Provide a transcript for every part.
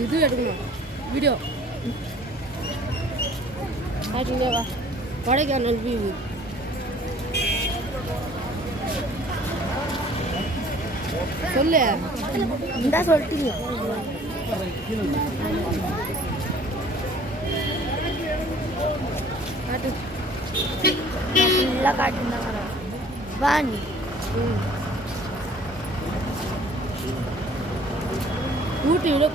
இது எடுக்கணும் வீடியோ வா கொடைக்கானல் வியூ சொல்லு இந்த சொல்லிட்டீங்க காட்டு ஃபுல்லாக காட்டுந்தாங்க வாணி ஊட்டியோட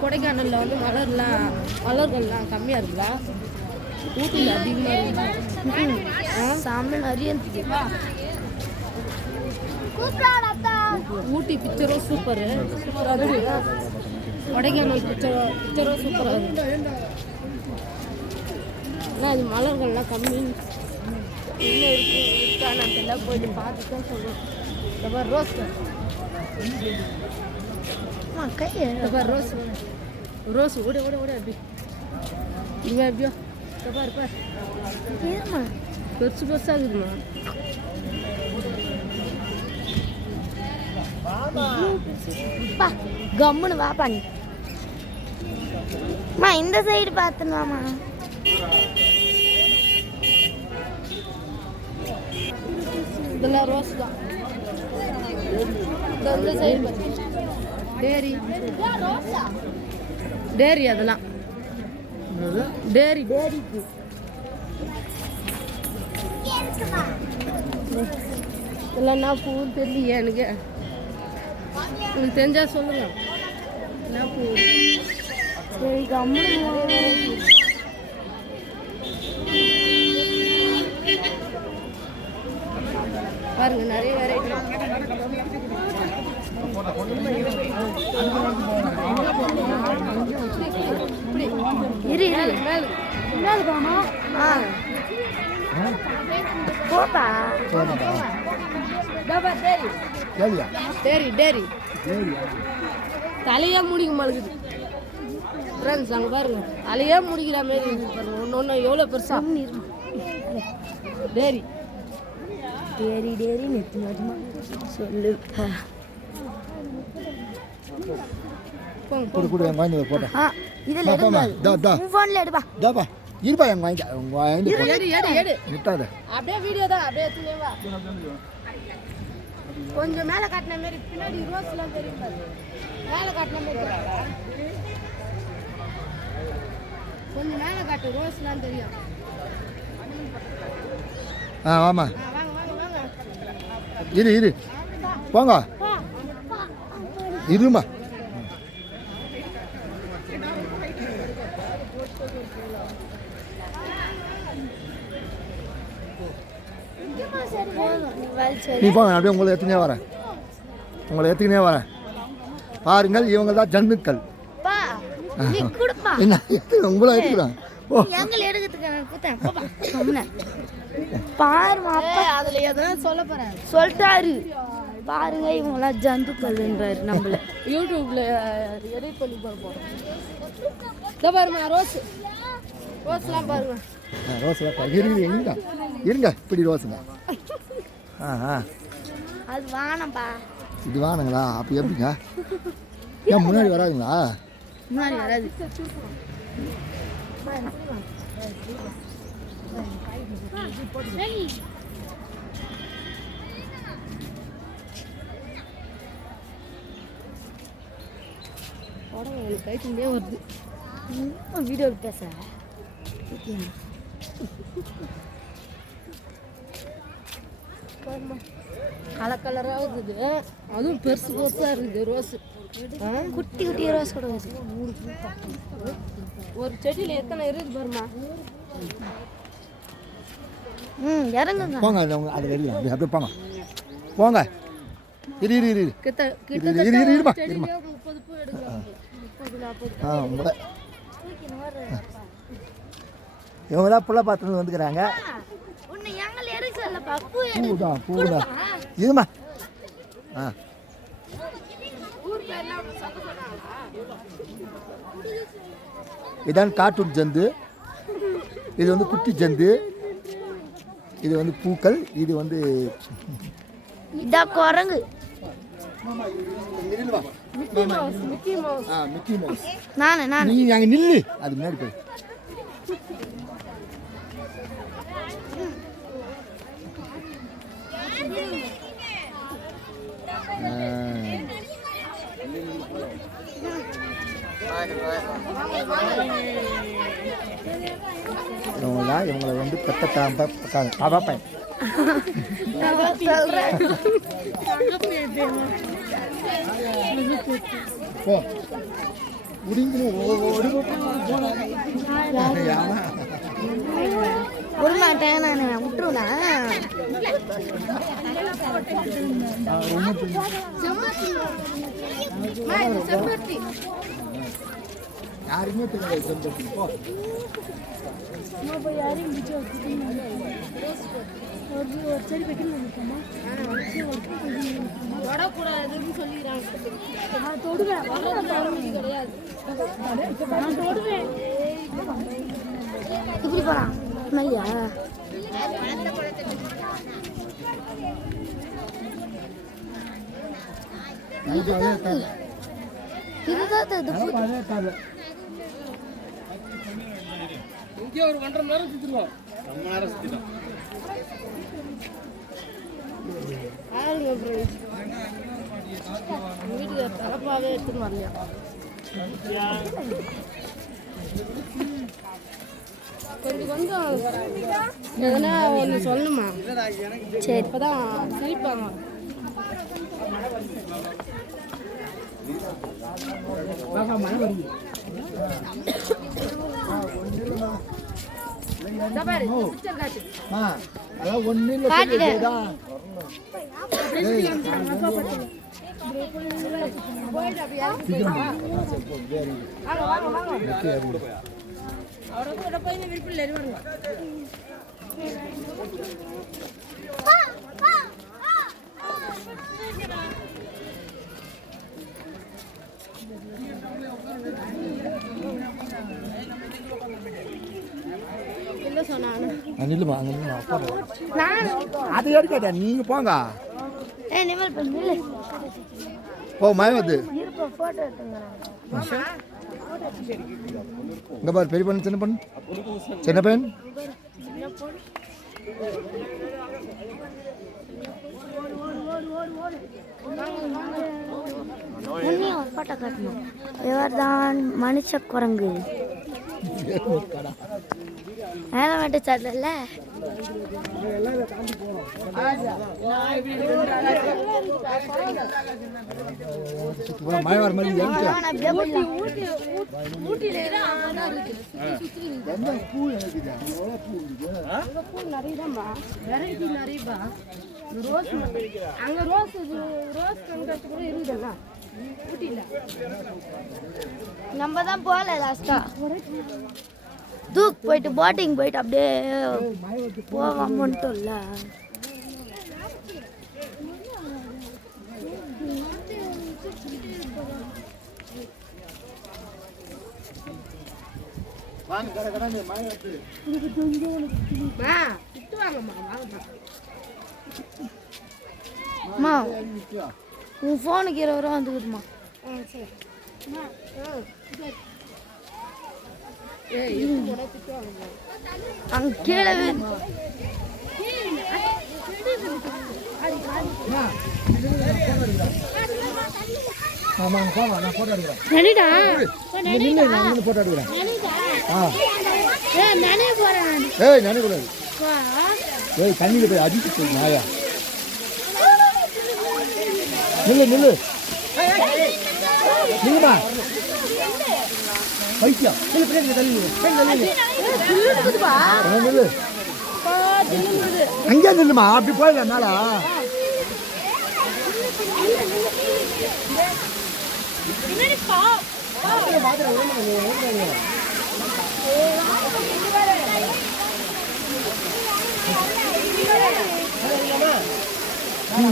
கொடைக்கானலில் வந்து மலர்கள்லாம் கம்மியாக இருக்குல்ல ஊட்டியில் அதிகமாக இருக்கு சாமி நிறைய ஊட்டி பிக்சரும் சூப்பராக இருக்கு கொடைக்கானல் பிக்சரும் சூப்பராக இருக்கு ஆனால் அது மலர்கள்லாம் கம்மி இன்னும் இருக்கானலாம் போயிட்டு பார்த்து தான் சொல்லுவோம் ரோஸ் ரோஸ் ரோஸ் ஓட ஓட ஓட அப்படி இங்கே எப்படியோ இருப்பா பெருசு பெருசாக இருக்குதுமா கம்முன்னு வாப்பா நீ இந்த சைடு பார்த்துனாமா இதெல்லாம் ரோஸ் தான் இந்த சைடு டேரி அதெல்லாம் டேரிக்கு இதெல்லாம் என்ன பூன்னு தெரியலையே எனக்கு உங்களுக்கு தெரிஞ்சா சொல்லுங்க என்ன பூ சரி பாருங்க நிறைய வெரைட்டி இரு இரு மேலுக்காமா போப்பா டேரி டேரி தலையே முடிக்க மாட்டேங்குது ஃப்ரெண்ட்ஸ் அங்கே பாருங்க தலையே முடிக்கிற மாரி பாருங்க ஒன்று ஒன்று எவ்வளோ பெருசா டேரி டேரி டேரி நெத்தி மாட்டுமா சொல்லு கொஞ்சம் மேல காட்டின மாதிரி பின்னாடி ரோஸ்லாம் தெரியும் மேல காட்டின மாதிரி கொஞ்சம் மேல காட்டு ரோஸ்லாம் தெரியும் ஆமா இரு போங்க இருமா நீ போங்க அப்படியே உங்களை ஏற்றினே வரேன் பாருங்கள் இவங்க தான் ஜந்துக்கள் என்ன உங்களை எடுத்துக்கிறேன் சொல்லிட்டாரு பாருங்க இவங்கெல்லாம் ஜந்துக்கள்ன்றாரு நம்மள யூடியூப்ல எடிட் பண்ணி பார்ப்போம் பாருங்க ரோஸ்லாம் பாருங்க இருங்க இப்படி ரோஸுங்க அது வானம்பா இது வானங்களா அப்போ எப்படிங்க ஏன் முன்னாடி வராதுங்களா முன்னாடி வராது எனக்கு கைட்டுண்டே வருது வீடியோ பேச கலர் கலராக இருக்குது அதுவும் பெருசு பெருசாக இருக்குது ரோஸு குட்டி குட்டி ரோஸ் கூட ஒரு செடியில் எத்தனை இருக்குது பாருமா இறங்குங்க போங்க அது வெளியில் அப்படியே போங்க போங்க இரு இருமா 30 பூ எடுங்க 30 40 இவங்க தான் புள்ள பார்த்துட்டு வந்துக்கிறாங்க பூதான் இருமா இதான் கார்ட்டூன் ஜந்து இது வந்து குட்டி ஜந்து இது வந்து பூக்கள் இது வந்து இதான் குரங்கு மிக்கி மவுஸ் மிக்கி மவுஸ். நான் நீ அங்கே நில்லு, அது முன்னாடி போய். இவங்களை வந்து பெத்த பார்ப்பேன். ஒரு மாட்டேன் நான் விட்டுருவா. யாருமே தெரியாது செம்பருத்தி. போ ஒரு செடி வைக்கணும் தொடக்கூடாதுன்னு சொல்லிடுறாங்க. கிடையாது இப்படி போலாம் ஐயா. இங்கே ஒரு 1.5 மணி நேரம் சுற்றிடுவோம். ரொம்ப நேரம் சுற்றிட்டோம். வீட்டுக்கு தலப்பாவே எடுத்துன்னு வரலையா? கொஞ்சம் எதனா ஒன்று சொல்லணுமா? சரி, இப்போதான் சிரிப்பாங்க. அதான் ஒண்ணு நில்லுமா, அது எடுக்காத, நீங்க போங்க. போ மயவது. இங்க பாரு, பெரிய பொண்ணு சின்ன பொண்ணு. சின்ன பையன் போட்டோ காட்டணும். இவர்தான் மனுஷ குரங்கு. வேலை மட்டும் சாட்டல. மழை வர மாதிரி நம்ம தான் போகல லாஸ்டா. தூக் போயிட்டு போட்டிங் போயிட்டு அப்படியே போவாமட்டும்ல. உன் ஃபோனுக்கு 20 ரூபா வந்துக்குதுமா. அங்க கீழே தண்ணியில் போய் அடிச்சு நாயா. நில்லு நில்லு நில்லுமா, பைத்தியம். அங்கே நில்லுமா, அப்படி போயிடல மேல.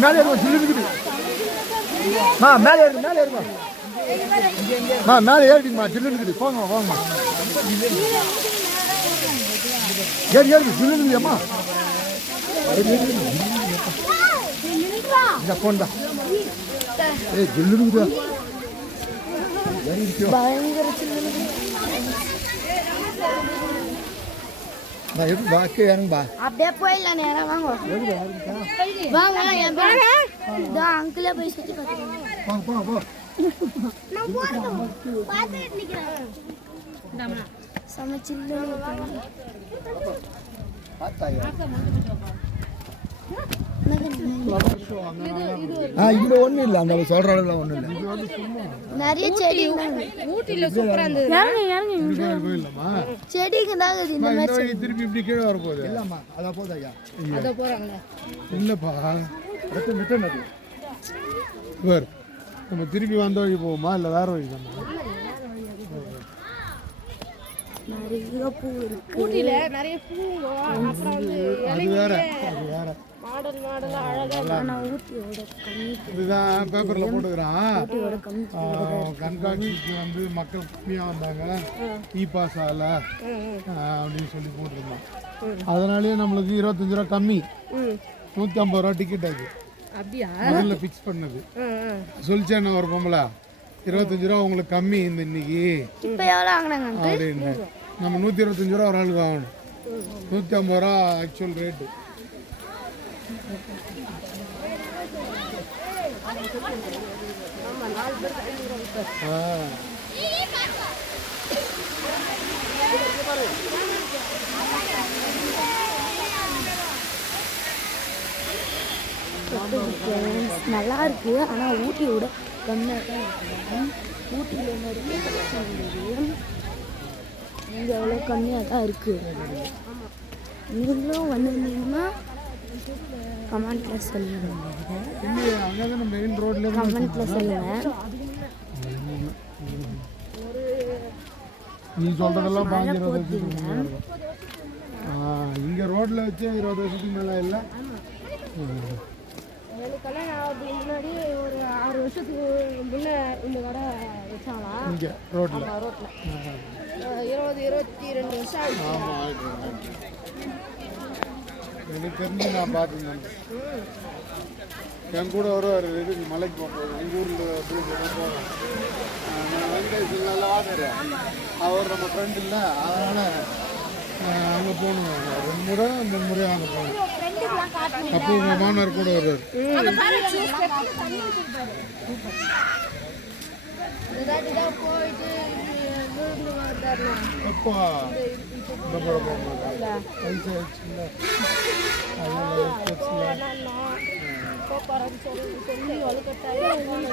மேலே இருக்கும் சில்லு இருக்குது. மேலே இருக்கு, மேலே இருக்கும். மேலே ஏறிடுங்கம்மா, சில்லுன்னு இருக்குது. போங்க போங்கம்மா, ஏறி ஏறி சில்லுன்னு அம்மா. இந்த போன் தான். ஏய் ஜில்லுன்னு பயங்கர சின்ன. எப்படி பாக்கி இறங்குபா அப்படியே போயிடலாம் நேரம். வாங்க வாங்க என் பேர் இதான் அங்கிளே போய் சுற்றி பார்த்துக்கோங்க. போ போ சமைச்சில்ல இங்க ஒன்றும் இல்லை, அந்த சொல்கிற அளவுலாம் ஒன்றும் இல்லை. நிறைய செடி ஊட்டியில் சூப்பராக இருந்தது. செடிக்கு தாங்க இந்த மாதிரி திருப்பி இப்படி கீழே வர போகுது. இல்லைம்மா அதான் போதும் ஐயா. அதை போகிறாங்களே. இல்லைப்பா, ரிட்டன் அது வேறு நம்ம திருப்பி வந்த வழி போவோமா இல்லை வேற வழி தானே? நிறைய பூ இருக்கு. ஊட்டியில நிறைய பூ, அப்புறம் வந்து அது வேற, அது வேற. மாடல் மாடலா அழகா. ஆனால் ஊட்டியோட கம்மி. இதுதான் பேப்பரில் போட்டுக்கிறான். ஊட்டியோட கம்மி. கண்காட்சிக்கு வந்து மக்கள் கம்மியாக வந்தாங்க, இ பாஸ் ஆகல அப்படின்னு சொல்லி போட்டிருந்தான். அதனாலேயே நம்மளுக்கு 25 ரூபா கம்மி, 150 ரூபா டிக்கெட் ஆகுது. அப்படியா? முதல்ல ஃபிக்ஸ் பண்ணது சொல்லிச்சேன் ஒரு பொம்பளை, 25 ரூபா உங்களுக்கு கம்மி இந்த இன்னைக்கு இப்போ எவ்வளோ வாங்கினாங்க அப்படின்னு. நம்ம 125 ரூபா ஒரு ஆளுக்கு வாங்கணும், 150 ரூபா ஆக்சுவல் ரேட்டு. நல்லா இருக்கு. ஆனால் ஊட்டியோட கம்மியாக தான் இருக்குங்க. ஊட்டியில் நிறைய கலெக்ஷன் இருந்தது, இங்கே எவ்வளோ கம்மியாக தான் இருக்குது. நீங்களும் வந்திருந்தீங்கன்னா கமெண்ட்டில் சொல்லுங்கள். இல்லையே, அங்கே தானே மெயின் ரோட்ல கமெண்ட்டில் சொல்லுங்கள். நீ சொல்றதெல்லாம் 5 வருஷத்துக்கு இங்கே ரோட்ல வச்சு 20 வருஷத்துக்கு மேலே இல்லை. எனக்கு கல்யாணம் ஆகிறதுக்கு முன்னாடி ஒரு 6 வருஷத்துக்கு முன்னே இந்த கடை வச்சாங்களாம். இங்கே ரோட்ல ரோட்டில் 20-22 வருஷம் ஆயிடுச்சு. ஆமாம், எனக்கு தெரிஞ்சு நான் பார்த்துருந்தேன். என் கூட வருவார் இதுக்கு மலைக்கு போகும்போது, எங்கள் ஊரில் போவேன். நான் வெங்கடேஷ் நல்லா வாங்குறேன், அவர் நம்ம ஃப்ரெண்ட் இல்லை, அதனால் அங்கே போகணும். 2 முறை 3 முறை அங்கே போகணும். அப்போ உங்கள் மாமனார் கூட வருவார். போயிட்டு விழுந்து வந்தாருண்ணா. அப்போ இந்த படம் போகும்போது வயசாகிடுச்சுல்ல, போக்குவரத்து சொல்லி வலுக்கட்டாயி வந்து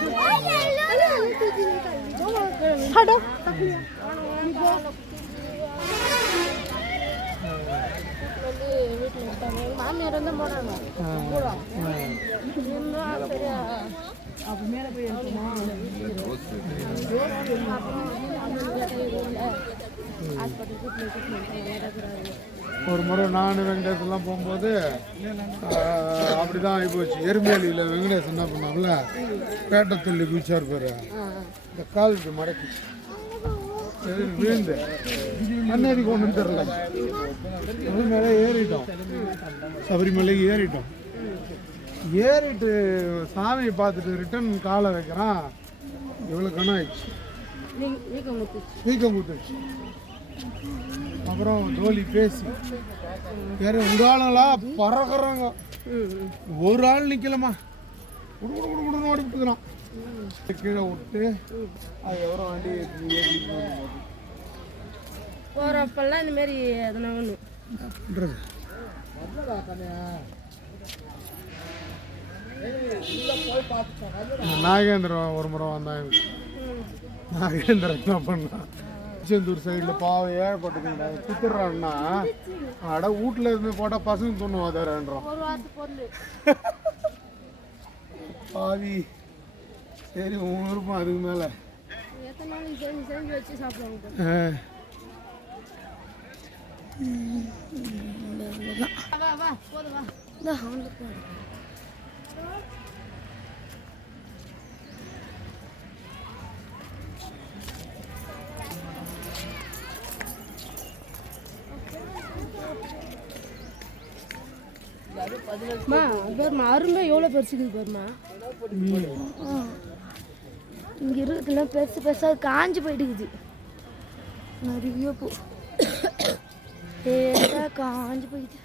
வீட்டில் விட்டாங்க. எங்கள் மாமியார் வந்து போனாங்க கூட. இன்னும் சரியா அப்போ மேலே போய் எடுக்கணும். ஹாஸ்பிட்டல் கூட்டில் ஒரு முறை நான் வெங்கடேஷெல்லாம் போகும்போது அப்படி தான் ஆகிப்போச்சு. எருமேலியில் வெங்கடேஷ் என்ன பண்ணாங்கள, பேட்டை துள்ளி குதிச்சார் பேர். இந்த கால் இப்படி மடக்கி விழுந்து மண்ணேரிக்கு ஒன்றும் தெரில, மேலே ஏறிட்டோம், சபரிமலைக்கு ஏறிட்டோம். ஏறிட்டு சாமியை பார்த்துட்டு ரிட்டன் காலை வைக்கிறான், இவ்வளோ கணம் ஆயிடுச்சு, வீக்கம் கொடுத்துச்சு. அப்புறம் தோழி பேசி வேற ஒரு ஆளுங்களா பறக்குறாங்க, ஒரு ஆள் நிற்கலம்மா, குடுன்னு ஓடிட்டுக்கிறான். கீழே விட்டு அதுக்கப்புறம் வண்டி ஏற்றிட்டு போகிறப்பெல்லாம் இந்த மாதிரி எதனா ஒன்று பண்ணுறது. நாகேந்திரன் ஒரு முறை வந்தாங்க. நாகேந்திரன் என்ன பண்ணான், திருச்செந்தூர் சைடில் பாவம் ஏற்பட்டுங்க குத்துறான்னா, அட வீட்டில் இருந்து போட்டால் பசங்க தொண்ணு வாதாரன்றோம் பாவி. சரி உன் விருப்பம், அதுக்கு மேலே எத்தனை நாளைக்கு செஞ்சு வச்சு சாப்பிடுவாங்க. வா வா போதும் வா. பாருமா அரும்பு எவ்வளோ பெருசுக்குது பாருமா. இங்கே இருக்கிறதுலாம் பெருசு பெருசாக காஞ்சி போயிடுக்குது நிறைய பூ காஞ்சி போயிடுச்சு.